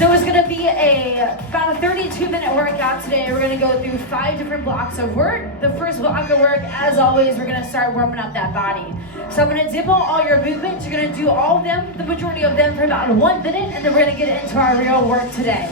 So it's gonna be about a 32-minute workout today. We're gonna go through 5 different blocks of work. The first block of work, as always, we're gonna start warming up that body. So I'm gonna demo all your movements. You're gonna do all of them, the majority of them, for about 1 minute, and then we're gonna get into our real work today.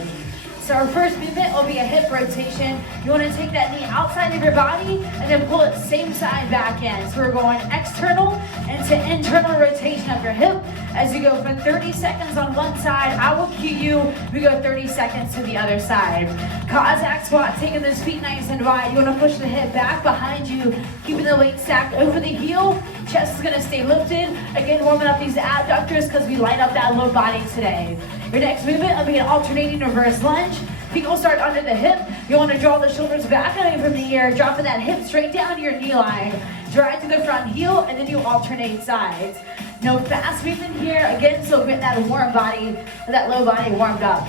So our first movement will be a hip rotation. You want to take that knee outside of your body and then pull it same side back in. So we're going external into internal rotation of your hip. As you go for 30 seconds on one side, I will cue you. We go 30 seconds to the other side. Cossack squat, taking those feet nice and wide. You want to push the hip back behind you, keeping the weight stacked over the heel. Chest is going to stay lifted. Again, warming up these abductors because we light up that low body today. Your next movement will be an alternating reverse lunge. Feet will start under the hip. You want to draw the shoulders back away from the ear, dropping that hip straight down to your knee line. Drive to the front heel, and then you alternate sides. No fast movement here, again, so get that warm body, that low body warmed up.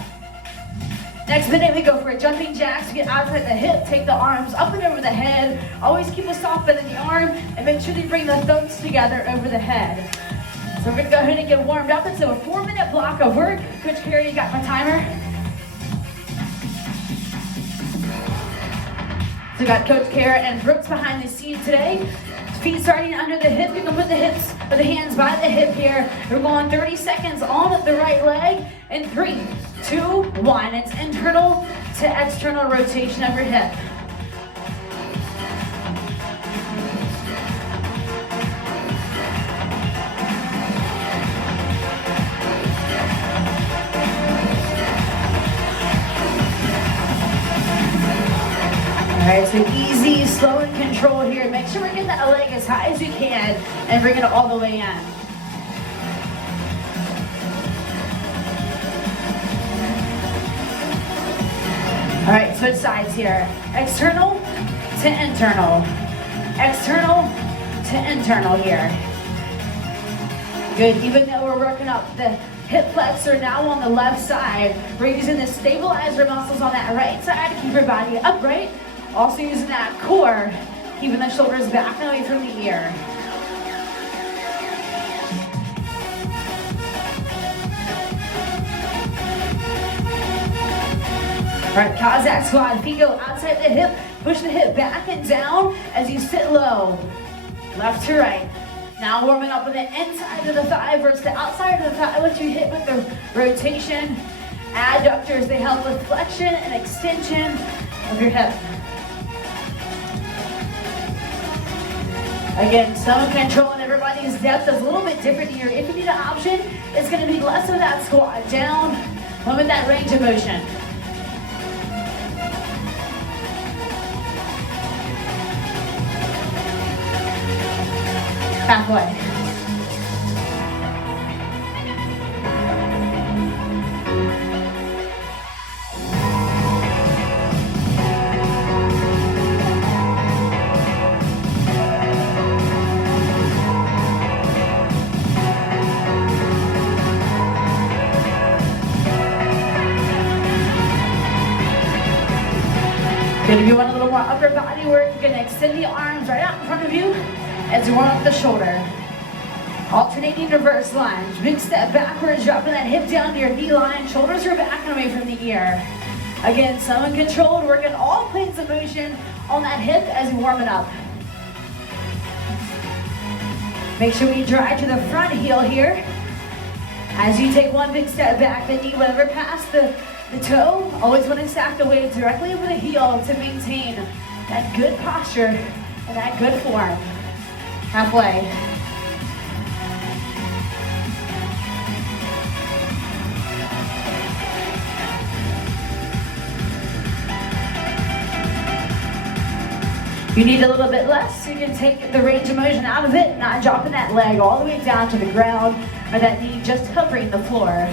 Next minute, we go for a jumping jack. So get outside the hip, take the arms up and over the head. Always keep a soft bend in the arm, and make sure you bring the thumbs together over the head. So we're gonna go ahead and get warmed up. It's a 4-minute block of work. Coach Carey, you got my timer? So we got Coach Kara and Brooks behind the scenes today. Feet starting under the hip. You can put the hips or the hands by the hip here. We're going 30 seconds on the right leg. In 3, 2, 1. It's internal to external rotation of your hip. All right, so easy, slow and control here. Make sure we get that leg as high as you can and bring it all the way in. All right, switch sides here. External to internal. External to internal here. Good, even though we're working up the hip flexor now on the left side, we're using the stabilizer muscles on that right side to keep your body upright. Also using that core, keeping the shoulders back and away from the ear. All right, Cossack squat, feet go outside the hip, push the hip back and down as you sit low, left to right. Now warming up on the inside of the thigh versus the outside of the thigh, what you hit with the rotation. Adductors, they help with flexion and extension of your hip. Again, some control and everybody's depth is a little bit different here. If you need an option, it's going to be less of that squat down, one with that range of motion. Halfway. Good, if you want a little more upper body work, you're gonna extend the arms right out in front of you as you warm up the shoulder. Alternating reverse lunge. Big step backwards, dropping that hip down to your knee line. Shoulders are back and away from the ear. Again, slow and controlled, working all planes of motion on that hip as you warm it up. Make sure we drive to the front heel here. As you take one big step back, the knee will never pass the toe. Always want to stack the weight directly over the heel to maintain that good posture and that good form. Halfway. If you need a little bit less, you can take the range of motion out of it, not dropping that leg all the way down to the ground or that knee just covering the floor.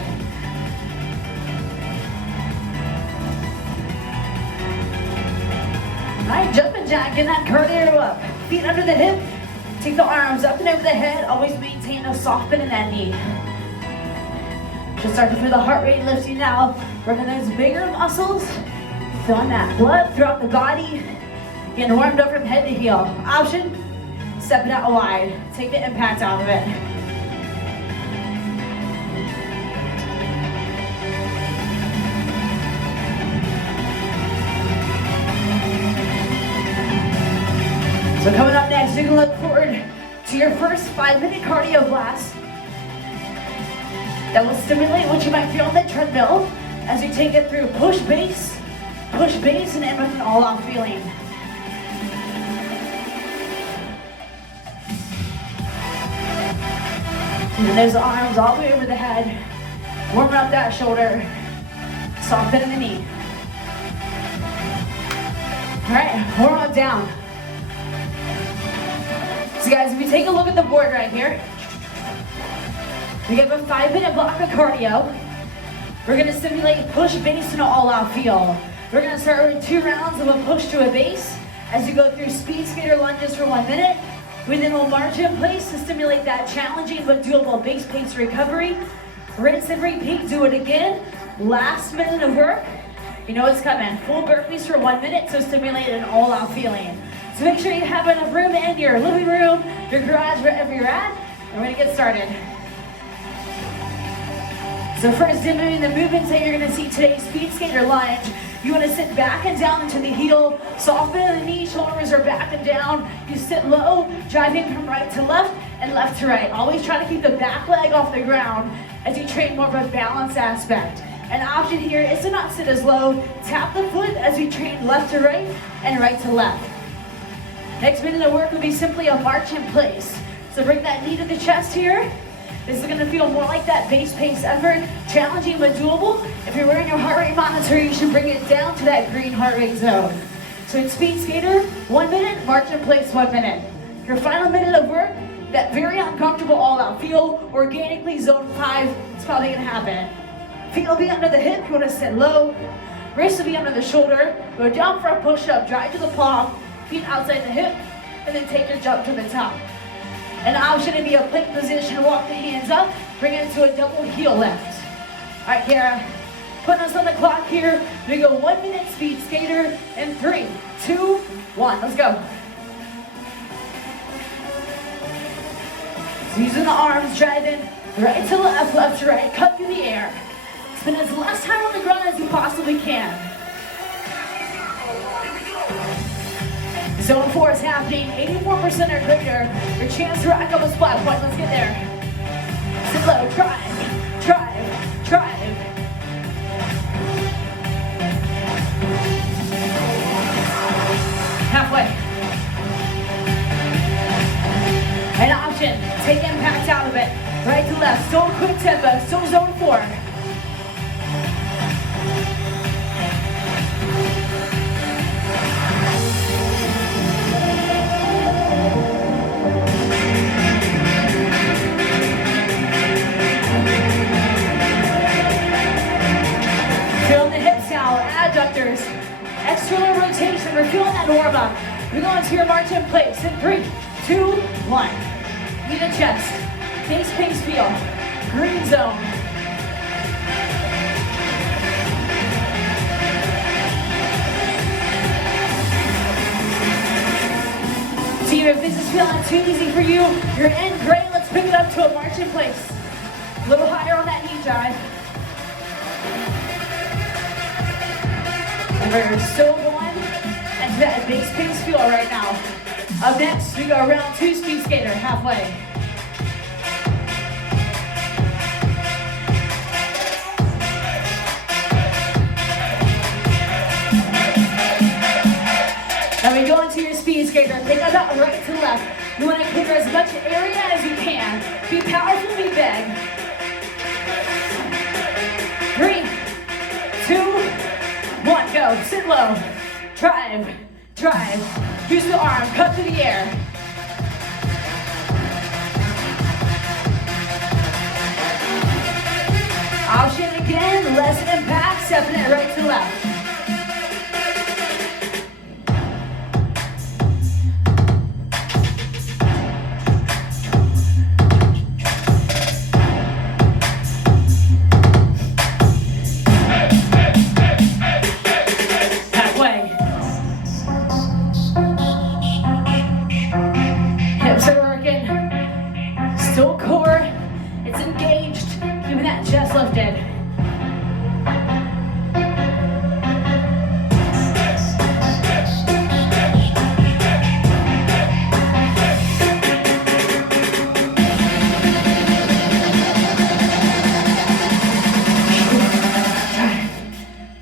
All right, jumping jack, get that cardio up. Feet under the hip, take the arms up and over the head. Always maintain a soft bend in that knee. Just start to feel the heart rate lifting now. Working those bigger muscles, feeling that blood throughout the body. Getting warmed up from head to heel. Option, step it out wide. Take the impact out of it. So you can look forward to your first 5-minute cardio blast that will stimulate what you might feel on the treadmill as you take it through push base, and end with an all-out feeling. And then those arms all the way over the head, warming up that shoulder, soften in the knee. All right, warm up down. So guys, if you take a look at the board right here, we have a 5-minute block of cardio. We're gonna stimulate push base and an all-out feel. We're gonna start with 2 rounds of a push to a base as you go through speed skater lunges for 1 minute. We then will march in place to stimulate that challenging but doable base pace recovery. Rinse and repeat, do it again. Last minute of work, you know it's coming. Full burpees for 1 minute to stimulate an all-out feeling. So make sure you have enough room in your living room, your garage, wherever you're at, and we're gonna get started. So first, demoing the movements that you're gonna see today, speed skater lunge. You wanna sit back and down into the heel, soften the knee, shoulders are back and down. You sit low, driving from right to left and left to right. Always try to keep the back leg off the ground as you train more of a balance aspect. An option here is to not sit as low, tap the foot as we train left to right and right to left. Next minute of work will be simply a march in place. So bring that knee to the chest here. This is gonna feel more like that base pace effort, challenging but doable. If you're wearing your heart rate monitor, you should bring it down to that green heart rate zone. So in speed skater, 1 minute, march in place 1 minute. Your final minute of work, that very uncomfortable all-out feel, organically zone 5, it's probably gonna happen. Feet will be under the hip, you wanna sit low. Wrists will be under the shoulder. Go down for a push-up, drive to the palm, feet outside the hip, and then take your jump to the top. An option to be a plank position, walk the hands up, bring it to a double heel lift. All right, Kara, putting us on the clock here. We go 1 minute speed skater in 3, 2, 1, let's go. So using the arms, driving right to left, left to right, cut through the air. Spend as less time on the ground as you possibly can. Zone 4 is happening, 84% or greater. Your chance to rack up a splat point, let's get there. Sit low, drive, drive, drive. Halfway. An option, take impact out of it. Right to left, still quick tempo, still zone 4. Feeling the hips now, adductors, external rotation, we're feeling that warm up. We're going to your march in place in 3, 2, 1. Knee to chest, base pace feel, green zone. Team, if this is feeling too easy for you, you're in, great, let's pick it up to a march in place. A little higher on that knee drive. And we're still going into that base pace feel right now. Up next, we go round 2 speed skater, halfway. Now we go into your speed skater, pick up that right to left. You want to clear as much area as you can. Be powerful, be big. 3, 2, 1, go, sit low, drive, drive, use the arm, cut through the air. Option again, less impact, stepping it right to left.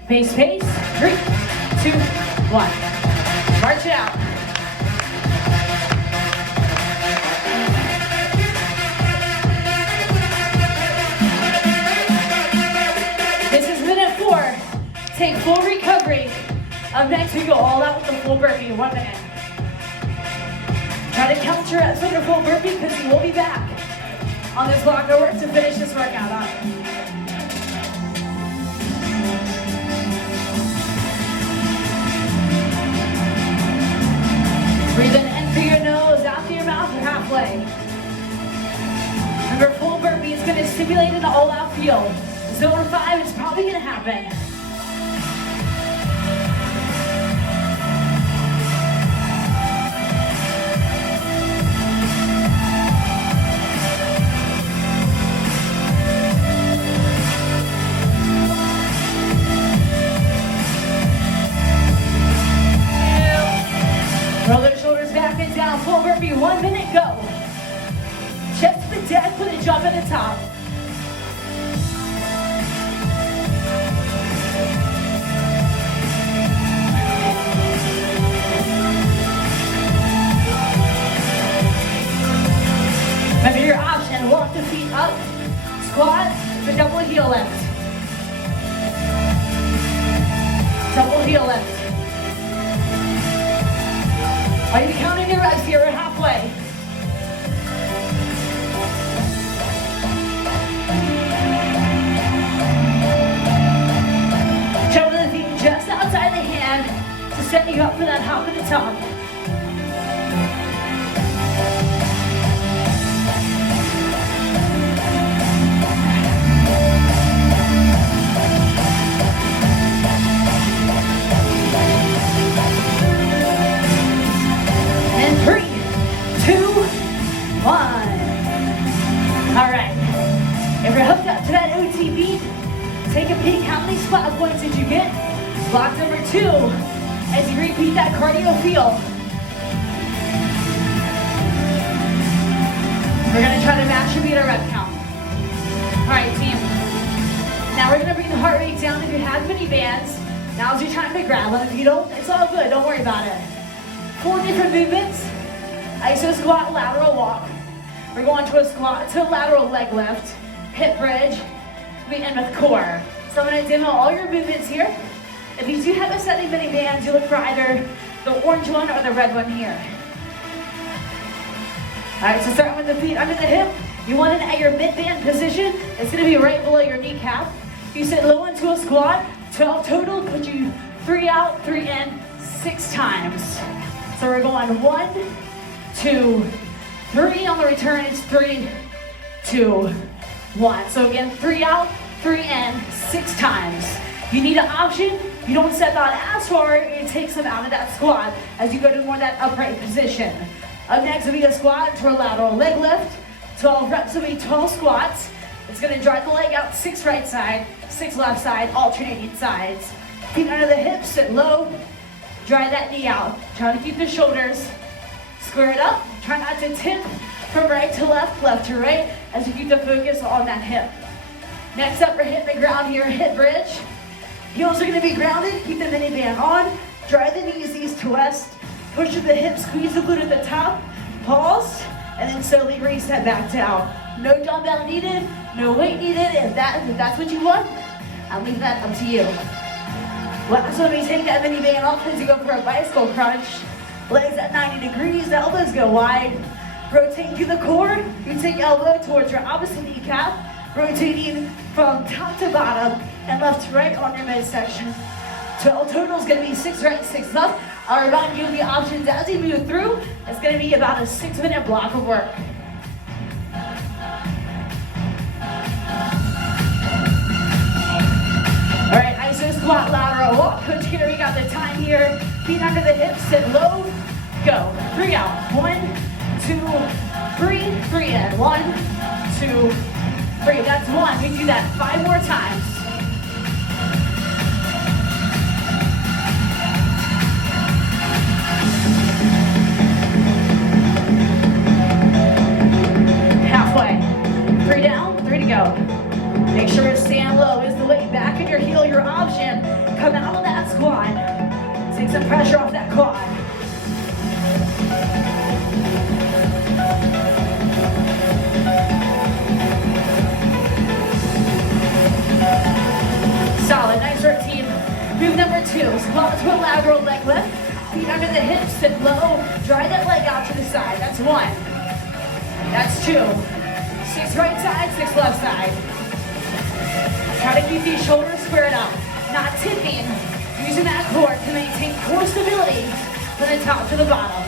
Pace, 3, 2, 1. March it out. This is minute 4. Take full recovery. Up next, we go all out with the full burpee, 1 minute. Try to count your reps with your full burpee because you will be back on this block of work to finish this workout on. Breathe in through your nose, out through your mouth, and halfway. Remember, full burpee is going to stimulate an all-out feel. Zone 5, it's probably going to happen. Roll their shoulders back and down, full burpee, 1 minute, go. Chest to the deck with a jump at the top. Remember your option, walk the feet up, squat, the double heel lift. Double heel lift. Are you counting your reps here? We're halfway. Shoulder the feet just outside the hand to set you up for that hop at the top. And 3, 2, 1. All right. If you're hooked up to that OTB, take a peek. How many squat points did you get? Block number 2 as you repeat that cardio feel. We're going to try to match or beat our rep count. All right, team. Now we're going to bring the heart rate down. If you have mini bands, now's your time to grab them. If you don't, it's all good. Don't worry about it. 4 different movements. Iso squat, lateral walk. We're going to a squat to a lateral leg lift, hip bridge. We end with core. So I'm going to demo all your movements here. If you do have a set of mini bands, you look for either the orange one or the red one here. All right, so starting with the feet under the hip. You want it at your mid-band position. It's going to be right below your kneecap. You sit low into a squat. 12 total, put you 3 out, 3 in, 6 times. So we're going 1, 2, 3. On the return, it's 3, 2, 1. So again, 3 out, 3 in, 6 times. You need an option. You don't step out as far, it takes them out of that squat as you go to more of that upright position. Up next will be a squat to a lateral leg lift. 12 reps will be 12 squats. It's gonna drive the leg out, 6 right side, 6 left side, alternating sides. Feet under the hips, sit low, drive that knee out. Try to keep the shoulders square it up. Try not to tip from right to left, left to right, as you keep the focus on that hip. Next up, we're hitting the ground here, hip bridge. Heels are gonna be grounded, keep the mini band on. Drive the knees east to west. Push to the hips, squeeze the glute at the top. Pause, and then slowly reset back down. No dumbbell needed, no weight needed. If that's what you want, I'll leave that up to you. Last one, we take that mini band off as you go for a bicycle crunch. Legs at 90 degrees, elbows go wide. Rotate through the core. You take elbow towards your opposite kneecap, rotating from top to bottom and left to right on your midsection. 12 total is going to be 6 right, 6 left. I'll remind you of the options as you move through. It's going to be about a 6-minute block of work. All right, iso squat, lateral walk. Coach here, we got the time here. Feet under the hips, sit low, go. 3 out, 1, 2, 3, 3 in. 1, 2, 3. That's 1. We do that 5 more times. Halfway. 3 down, 3 to go. Make sure to stand low. Is the weight back in your heel your option? squat to a lateral leg lift. Feet under the hips, sit low. Drive that leg out to the side. That's 1. That's 2. 6 right side, 6 left side. Try to keep these shoulders squared up, not tipping. Using that core to maintain core stability from the top to the bottom.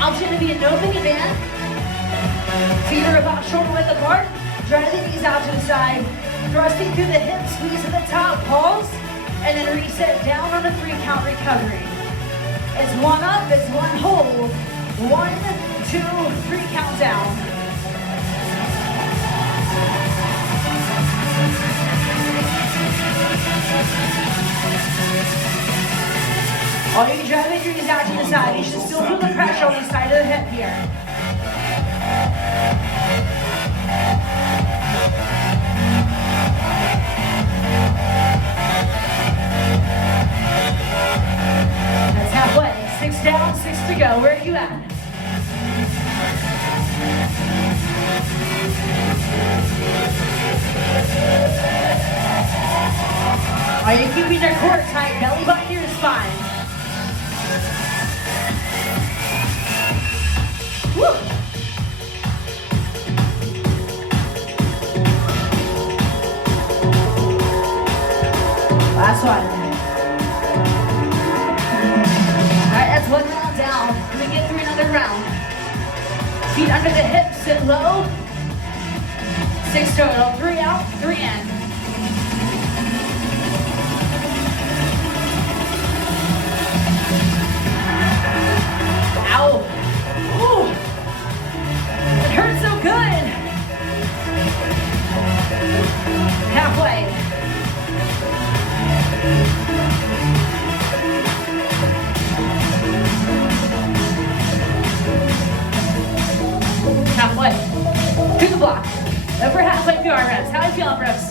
Option to be a no minivan. Feet are about shoulder width apart. Drive the knees out to the side. Thrusting through the hips, squeeze to the top, pause, and then reset down on a 3-count recovery. It's 1 up, it's 1 hold. 1, 2, 3 count down. All you drive injuries out to the side. You should still feel the pressure on the side of the hip here. That's halfway. 6 down, 6 to go. Where are you at? Are you keeping your core tight? Belly button to your spine. Woo. Last one. All right, that's 1 round down. Let me get through another round. Feet under the hips, sit low. 6 total. 3 out, 3 in. Ow. Ooh. It hurts so good. Halfway. Halfway. Through the block. Over halfway through our reps. How do you feel on reps?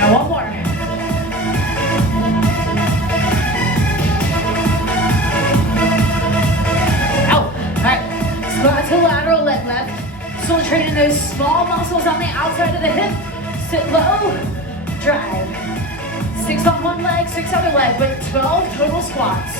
Now 1 more. Out. Alright. Squat to lateral leg lift. Still training those small muscles on the outside of the hip. Sit low. Drive. 6 on one leg, 6 other leg, but 12 total squats.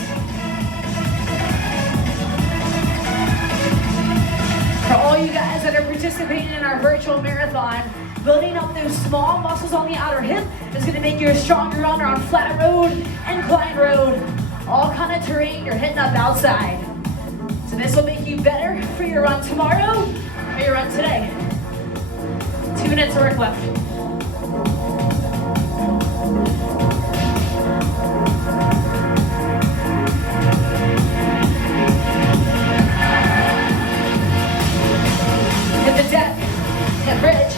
For all you guys that are participating in our virtual marathon, building up those small muscles on the outer hip is going to make you a stronger runner on flat road, incline road, all kind of terrain you're hitting up outside. So this will make you better for your run tomorrow or your run today. 2 minutes of work left. Hit the deck, hip bridge.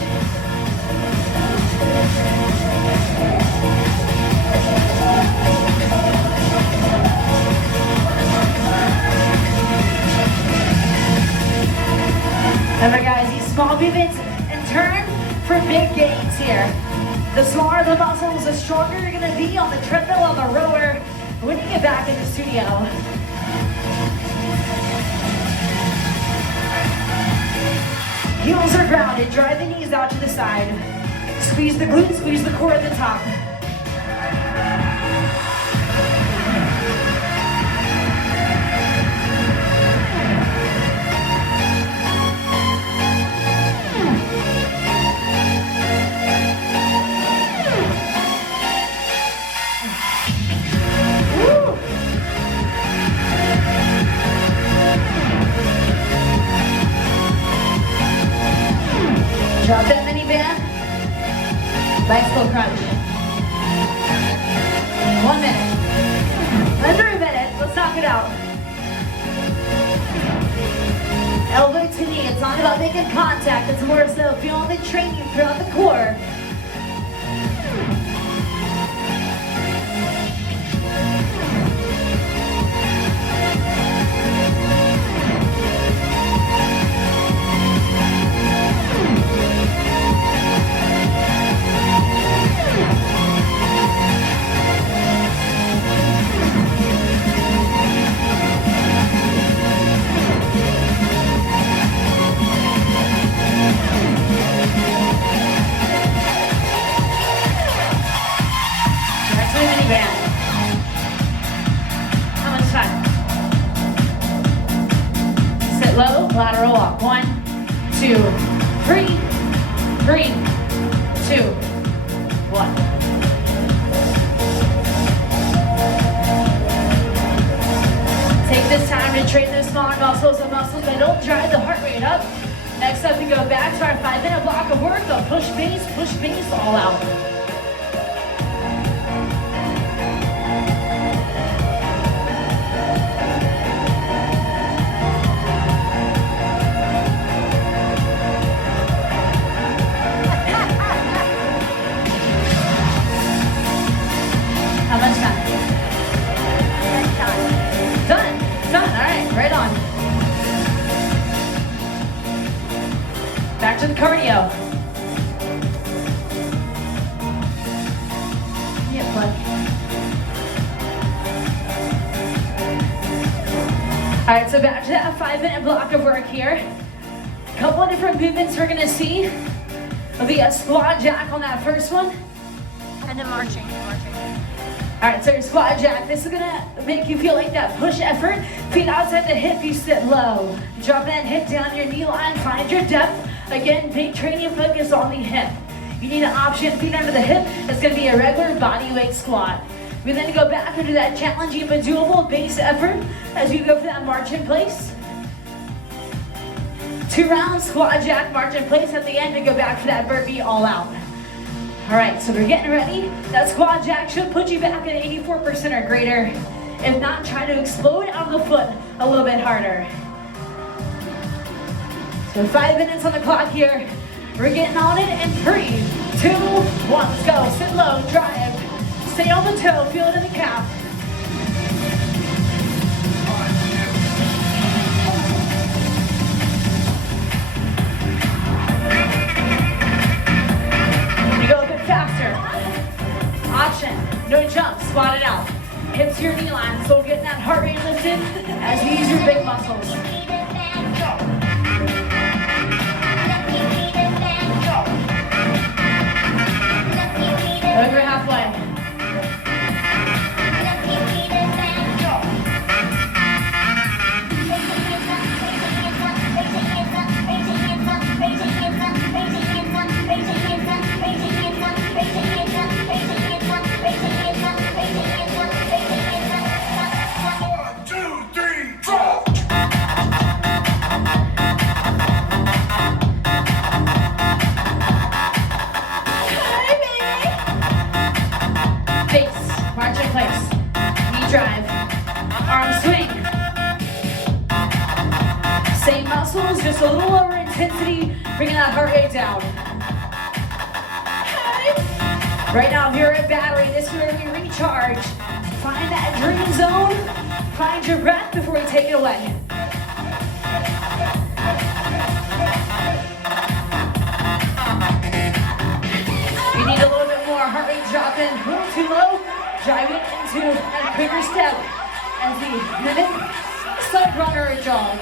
Remember guys, these small movements and turn for big gains here. The smaller the muscles, the stronger you're gonna be on the treadmill, on the rower, when you get back in the studio. Heels are grounded, drive the knees out to the side. Squeeze the glutes, squeeze the core at the top. Drop that minivan. Bicycle crunch. 1 minute. Under a minute. Let's knock it out. Elbow to knee. It's not about making contact. It's more so feeling the training throughout the core. lateral walk. 1, 2, 3, 3, 2, 1. Take this time to train those smaller muscles, the muscles that don't drive the heart rate up. Next up, we go back to our 5-minute block of work, the push base, all out. How much time? Done. Done. All right, right on. Back to the cardio. Yeah, bud. All right, so back to that 5-minute block of work here. A couple of different movements we're gonna see. It'll be a squat jack on that first one. And then marching. All right, so your squat jack, this is gonna make you feel like that push effort. Feet outside the hip, you sit low. Drop that hip down your knee line, find your depth. Again, big training focus on the hip. You need an option, feet under the hip. It's gonna be a regular body weight squat. We then go back into that challenging but doable base effort as we go for that march in place. 2 rounds, squat jack, march in place. At the end, we go back for that burpee all out. All right, so we're getting ready. That squat jack should put you back at 84% or greater. If not, try to explode out of the foot a little bit harder. So 5 minutes on the clock here. We're getting on it in 3, 2, 1. Let's go. Sit low, drive. Stay on the toe, feel it in the calf. Option, no jump, squat it out. Hips to your knee line, so we're getting that heart rate lifted as you use your big muscles. Over halfway. Just a little lower intensity, bringing that heart rate down. Right now, if you're at battery, this is where we recharge. Find that dream zone, find your breath before we take it away. You need a little bit more heart rate drop in, a little too low, drive it into a quicker step as we mimic side runner or jog.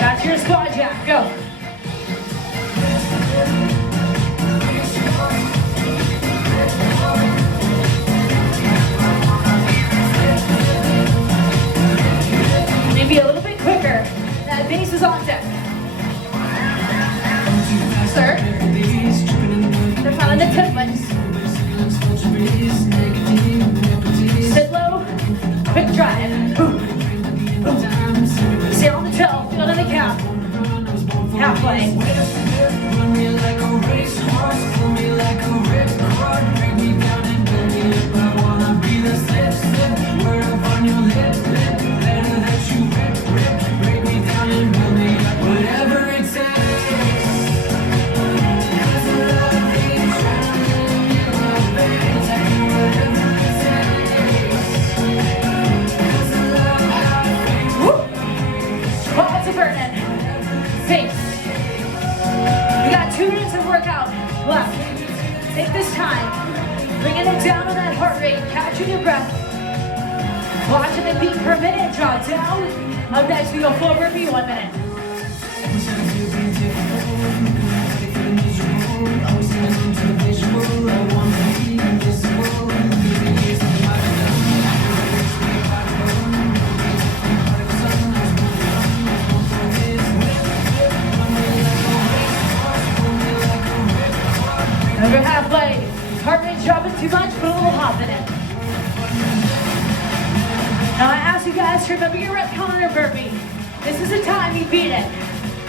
That's your squat jack, go. Maybe a little bit quicker. That base is on deck. Sir, they're found in the templates. Sit low, quick drive. Stay on the toe, feel it in the calf. Halfway. Run me like a racehorse, pull me like a ripcord, break me down and build me up. I wanna be the slip, word up on your lip, letter that you rip, break me down and build me up. Whatever it takes. Cause I love being trapped in my veins. I do whatever it takes. Cause I love how it feels. Woo! Quads are burning. Pace. We got 2 minutes of workout left. Take this time Bringing it down to that heart rate, catching your breath. Watching the beat per minute, drop down. Up next, we go full burpee, 1 minute. Over halfway. Heart rate dropping too much, put a little hop in it. Now I ask you guys to remember your rep count on your burpee. This is the time you beat it.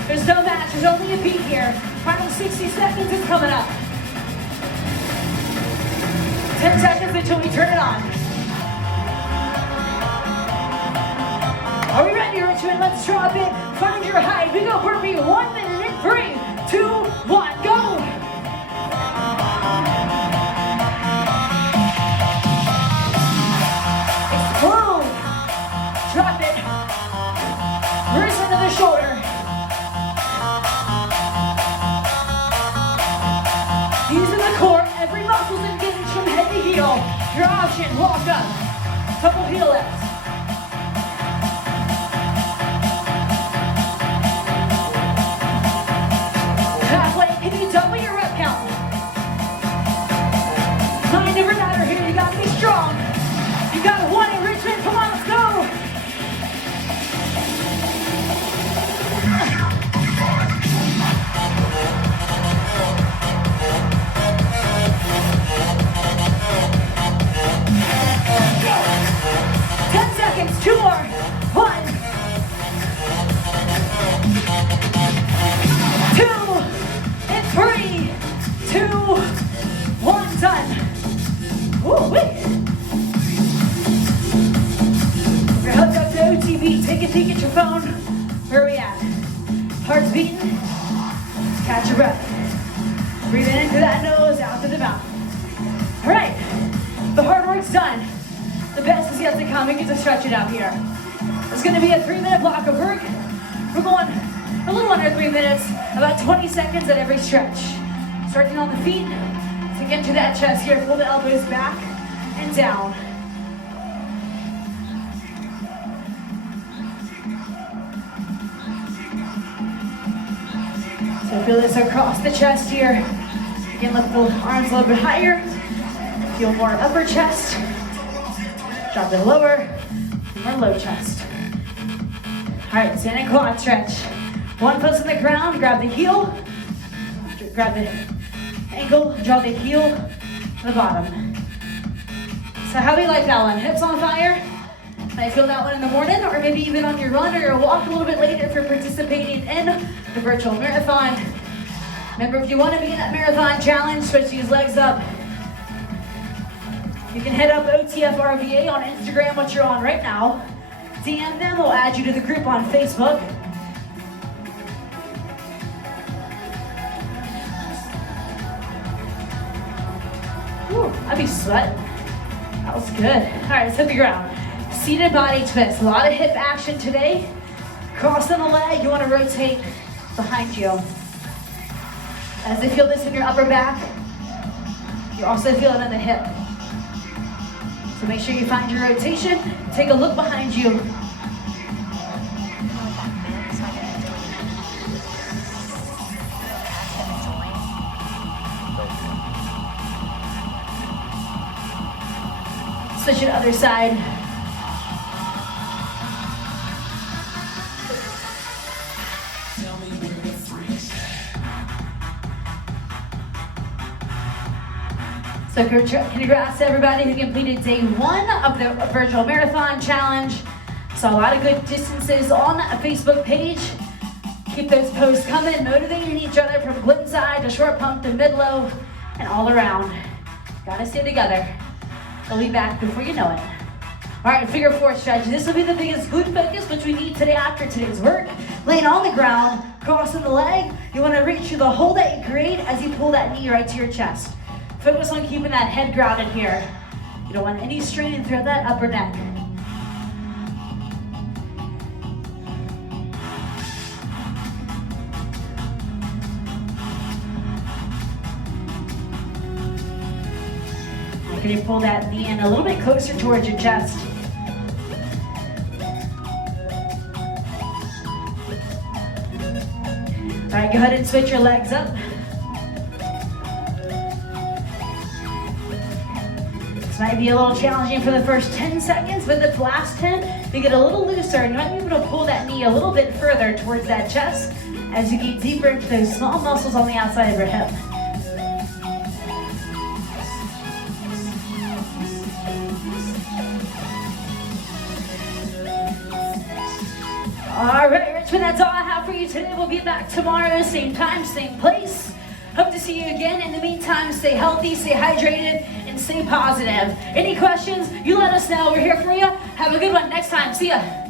There's no match, there's only a beat here. Final 60 seconds is coming up. 10 seconds until we turn it on. Are we ready, Richmond? Let's drop it. Find your height. We go burpee 1 minute in 3, 2, 1, go! Explode. Drop it. Wrist under the shoulder. Using the core, every muscle's engaged from head to heel. Your option, walk up. Double heel lift. Halfway, can you double your rep count? Mind over matter here, you gotta be strong. You got one in Richmond, come on, let's go. 10 seconds, 2 more, 1, 2, and 3, 2, 1, done. Woo-wee. You're hooked up to OTB, take a peek at your phone. Where are we at? Heart's beating. Catch your breath. Breathe in through that nose, out through the mouth. All right, the hard work's done. The best is yet to come. We get to stretch it out here. It's gonna be a 3-minute block of work. We're going a little under 3 minutes, about 20 seconds at every stretch. Starting on the feet to get to that chest here. Pull the elbows back and down. So feel this across the chest here. You can lift the arms a little bit higher. Feel more upper chest. Drop it lower, more low chest. All right, standing quad stretch. One foot's on the ground, grab the heel, grab the ankle, draw the heel to the bottom. So how do you like that one? Hips on fire? Might feel that one in the morning, or maybe even on your run or your walk a little bit later if you're participating in the virtual marathon. Remember, if you want to be in that marathon challenge, switch these legs up. You can head up OTFRVA on Instagram, what you're on right now. DM them, we'll add you to the group on Facebook. Whew, I'd be sweating. That was good. All right, let's hit the ground. Seated body twist, a lot of hip action today. Crossing the leg, you want to rotate behind you. As you feel this in your upper back, you also feel it in the hip. So make sure you find your rotation. Take a look behind you. Switch to the other side. So congrats to everybody who completed day 1 of the virtual marathon challenge. So a lot of good distances on a Facebook page. Keep those posts coming, motivating each other from glute side to short pump to mid-low and all around. Gotta stay together. We'll be back before you know it. All right, figure 4 strategy. This will be the biggest glute focus, which we need today after today's work. Laying on the ground, crossing the leg. You wanna reach through the hole that you create as you pull that knee right to your chest. Focus on keeping that head grounded here. You don't want any strain throughout that upper neck. Can you pull that knee in a little bit closer towards your chest? All right, go ahead and switch your legs up. This might be a little challenging for the first 10 seconds, but the last 10, you get a little looser and you might be able to pull that knee a little bit further towards that chest as you get deeper into those small muscles on the outside of your hip. All right, Richmond, that's all I have for you today. We'll be back tomorrow, same time, same place. Hope to see you again. In the meantime, stay healthy, stay hydrated, and stay positive. Any questions, you let us know. We're here for you. Have a good one next time. See ya.